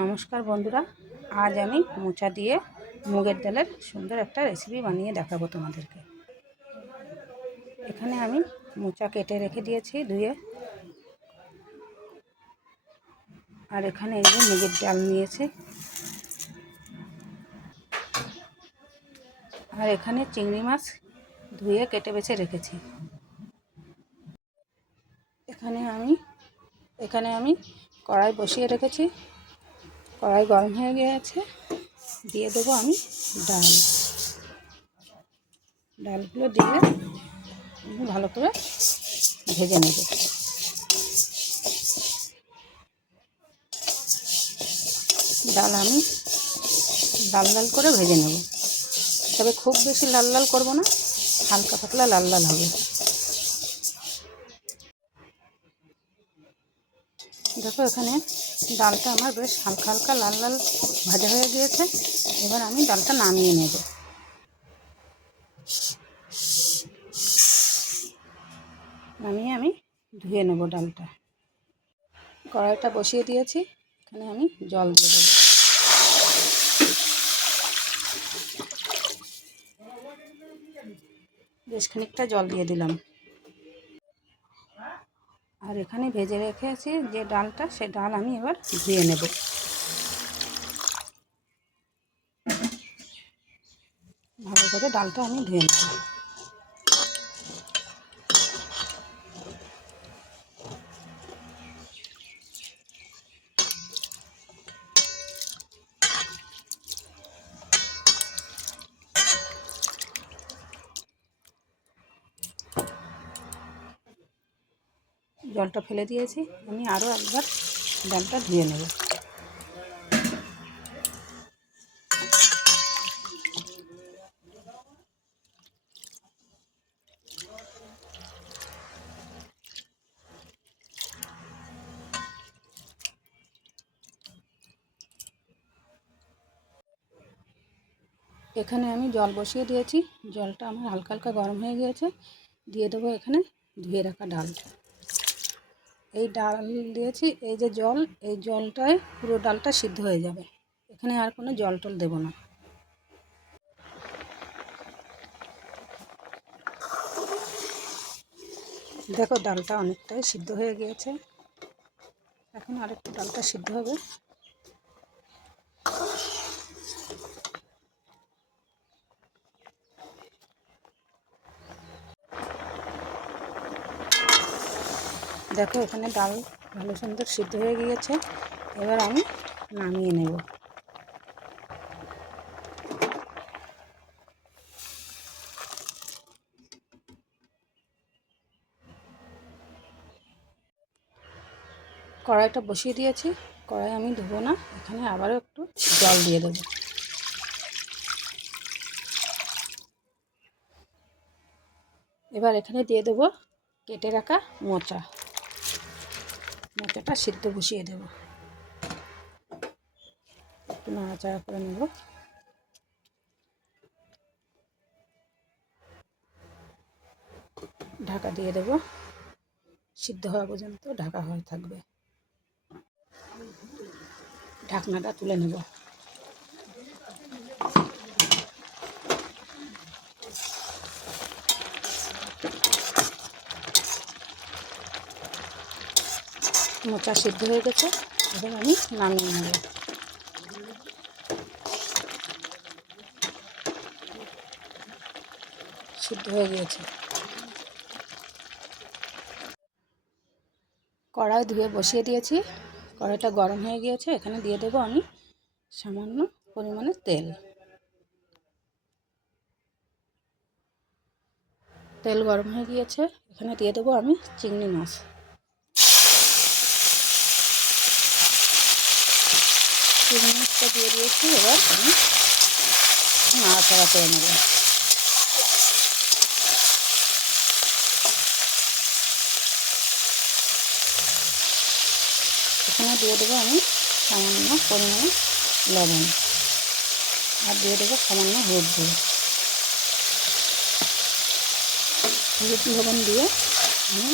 নমস্কার বন্ধুরা, আজ আমি মোচা দিয়ে মুগের ডালের সুন্দর একটা রেসিপি বানিয়ে দেখাবো তোমাদেরকে। এখানে আমি মোচা কেটে রেখে দিয়েছি ধুয়ে, আর এখানে এই যে মুগের ডাল নিয়েছি, আর এখানে চিংড়ি মাছ ধুয়ে কেটে বেছে রেখেছি। এখানে আমি কড়াই বসিয়ে রেখেছি। কড়াই গরম হয়ে গিয়েছে, দিয়ে দেবো আমি ডালগুলো দিয়ে ভালো করে ভেজে নেব। ডাল আমি লাল লাল করে ভেজে নেব, তবে খুব বেশি লাল লাল করব না, হালকা পাতলা লাল লাল হবে। দেখো এখানে ডালটা আমার বেশ হালকা হালকা লাল লাল ভাজা হয়ে গিয়েছে। এবার আমি ডালটা নামিয়ে নেব। নামিয়ে আমি ধুয়ে নেব ডালটা। কড়াইটা বসিয়ে দিয়েছি, এখানে আমি জল দিয়ে দেব। বেশ খানিকটা জল দিয়ে দিলাম। আর এখানে ভেজে রেখেছি যে ডালটা, সে ডাল আমি এবার ধুয়ে নেব। ভালো করে ডালটা আমি ধুয়ে নেব। জলটা ফেলে দিয়েছি, আমি আরও একবার ডালটা ধুয়ে নেব। এখানে আমি জল বসিয়ে দিয়েছি, জলটা আমার হালকা হালকা গরম হয়ে গিয়েছে। দিয়ে দেবো এখানে ধুয়ে রাখা ডালটা। এই ডাল দিয়েছি, এই যে জল, এই জলটায় পুরো ডালটা সিদ্ধ হয়ে যাবে। এখানে আর কোনো জল টল দেবো না। দেখো ডালটা অনেকটাই সিদ্ধ হয়ে গিয়েছে, এখন আরেকটু ডালটা সিদ্ধ হবে। দেখো এখানে ডাল ভালো সুন্দর সিদ্ধ হয়ে গিয়েছে। এবার আমি নামিয়ে নেব। কড়াইটা বসিয়ে দিয়েছি, কড়াই আমি ধোবো না, এখানে আবারও একটু জল দিয়ে দেব। এবার এখানে দিয়ে দেবো কেটে রাখা মোচাটা সিদ্ধ বসিয়ে দেব। একটু নাড়াচাড়া করে নেব। ঢাকা দিয়ে দেব, সিদ্ধ হওয়া পর্যন্ত ঢাকা হয়ে থাকবে। ঢাকনাটা তুলে নেব। মোচা সিদ্ধ হয়ে গেছে, এবার আমি নামিয়ে নেব। সিদ্ধ হয়ে গিয়েছে। কড়াই ধুয়ে বসিয়ে দিয়েছি, কড়াইটা গরম হয়ে গিয়েছে। এখানে দিয়ে দেবো আমি সামান্য পরিমাণে তেল। তেল গরম হয়ে গিয়েছে, এখানে দিয়ে দেবো আমি চিংড়ি মাছ। চিংড়ি মাছটা দিয়ে দিয়েছি, এবার আমি নাড়াচাড়া করে নেব। এখানে দিয়ে দেবো আমি সামান্য পরিমাণে লবণ, আর দিয়ে দেবো সামান্য হলুদ গুঁড়ো। হলুদ লবণ দিয়ে আমি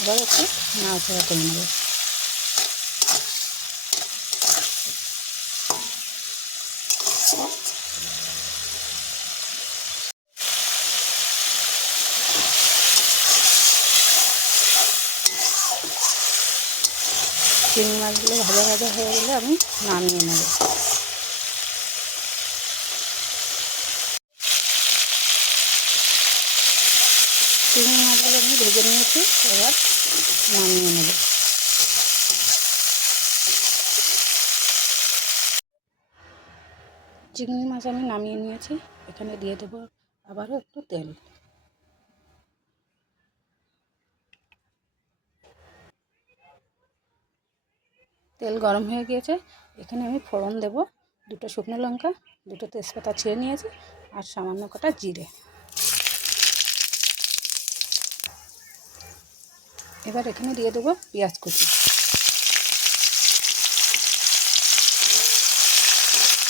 এবার একটু নাড়াচাড়া করে নেব। চিংড়ি মাছগুলো ভাজা ভাজা হয়ে গেলে আমি নামিয়ে নেব। চিংড়ি মাছগুলো আমি ভেজে নিয়েছি, এবার নামিয়ে নেব। চিংড়ি মাছ আমি নামিয়ে নিয়েছি, এখানে দিয়ে দেবো আবারও একটু তেল। তেল গরম হয়ে গিয়েছে, এখানে আমি ফোড়ন দেব। 2টো শুকনো লঙ্কা, 2টো তেজপাতা ছেড়ে নিয়েছি, আর সামান্য কটা জিরে। এবার এখানে দিয়ে দেবো পেঁয়াজ কুচি।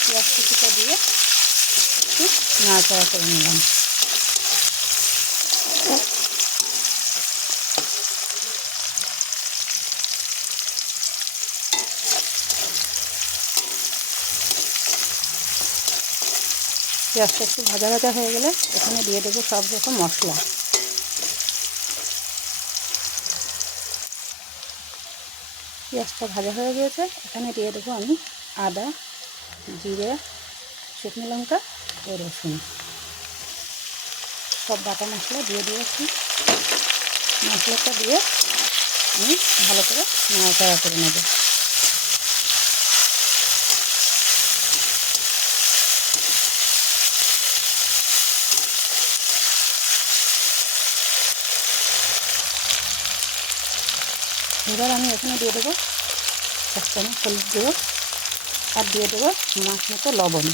পেঁয়াজ কুচিটা দিয়ে একটু নাড়াচাড়া করে নিলাম। পেঁয়াজটা একটু ভাজা ভাজা হয়ে গেলে এখানে দিয়ে দেবো সব রকম মশলা। পেঁয়াজটা ভাজা হয়ে গিয়েছে, এখানে দিয়ে দেবো আমি আদা, জিরে, শুকনো লঙ্কা ও রসুন। সব বাটা মশলা দিয়ে দিয়েছি। মশলাটা দিয়ে আমি ভালো করে নাড়াচাড়া করে নেব। এবার আমি এখানে দিয়ে দেবো 1 চামচ হলুদ গুঁড়ো, আর দিয়ে দেবো মাছ মতো লবণ।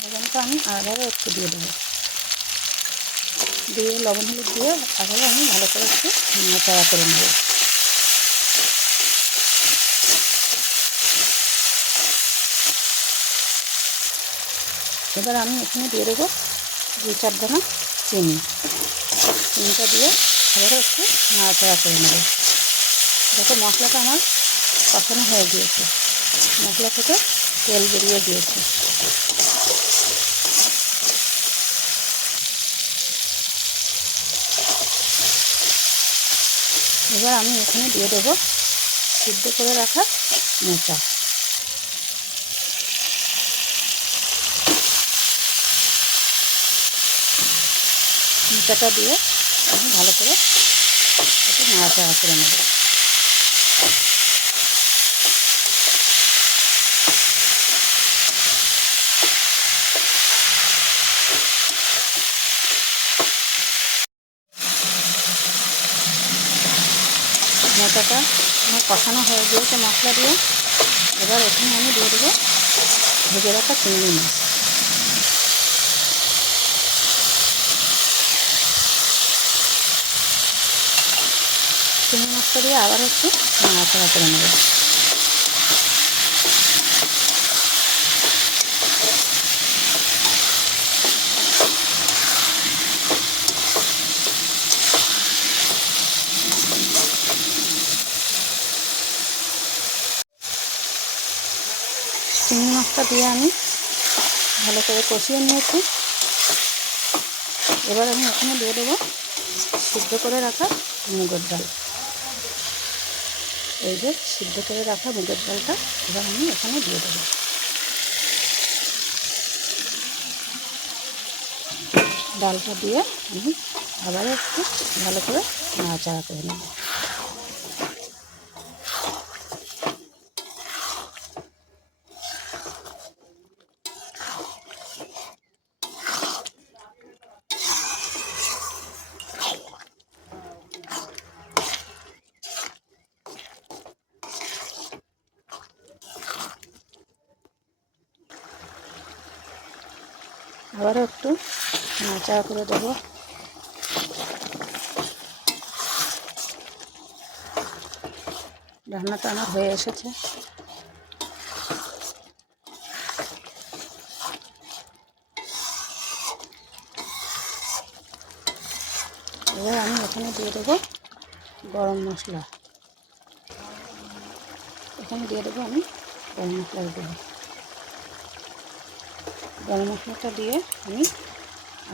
লবণটা আমি আবারও একটু দিয়ে দেবো। দিয়ে লবণ হলুদ দিয়ে আবারও আমি ভালো করে একটু নাড়াচাড়া করে নেব। এবার আমি এখানে দিয়ে দেবো 2-4 দানা চিনি। চিনিটা দিয়ে আবারও একটু নাড়াচাড়া করে নেব। দেখো মশলাটা আমার কষানো হয়ে গিয়েছে, মশলা থেকে তেল বেরিয়ে গিয়েছে। এবার আমি এখানে দিয়ে দেবো সিদ্ধ করে রাখা মোচা। মোচাটা দিয়ে আমি ভালো করে একটু নাড়াচাড়া করে নেব। মোচাটা আমার কষানো হয়ে গিয়েছে মশলা দিয়ে। এবার এখানে আমি দিয়ে দেবো ভেজে রাখা চিংড়ি মাছ। চিংড়ি মাছটা দিয়ে আবার একটু নাড়াচাড়া করে নেব। চিংড়ি মাছটা দিয়ে আমি ভালো করে কষিয়ে নিয়েছি। এবার আমি এখানে দিয়ে দেবো সিদ্ধ করে রাখা মুগের ডাল। এই যে সিদ্ধ করে রাখা মুগের ডালটা এবার আমি এখানে দিয়ে দেবো। ডালটা দিয়ে আমি আবার একটু ভালো করে নাড়াচাড়া করে নেব। আবারও একটু নাড়াচাড়া করে দেবো। রান্নাটা আমার হয়ে এসেছে। এবার আমি এখানে দিয়ে দেবো গরম মশলা। এখানে দিয়ে দেবো আমি গরম মশলার গুঁড়ো। গরম মশলাটা দিয়ে আমি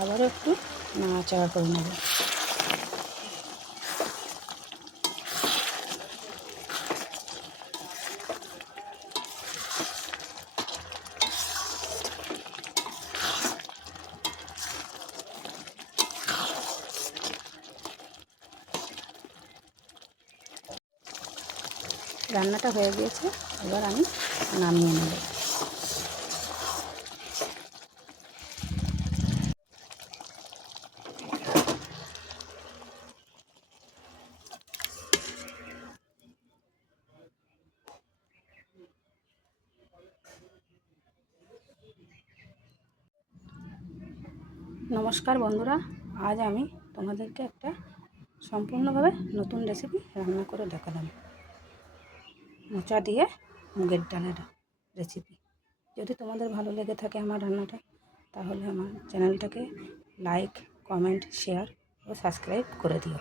আবারও একটু নাড়াচাড়া করে নেব। রান্নাটা হয়ে গিয়েছে, এবার আমি নামিয়ে নেব। নমস্কার বন্ধুরা, আজ আমি তোমাদেরকে একটা সম্পূর্ণভাবে নতুন রেসিপি রান্না করে দেখালাম। মোচা দিয়ে মুগের ডালের রেসিপি। যদি তোমাদের ভালো লেগে থাকে আমার রান্নাটা, তাহলে আমার চ্যানেলটাকে লাইক, কমেন্ট, শেয়ার ও সাবস্ক্রাইব করে দিও।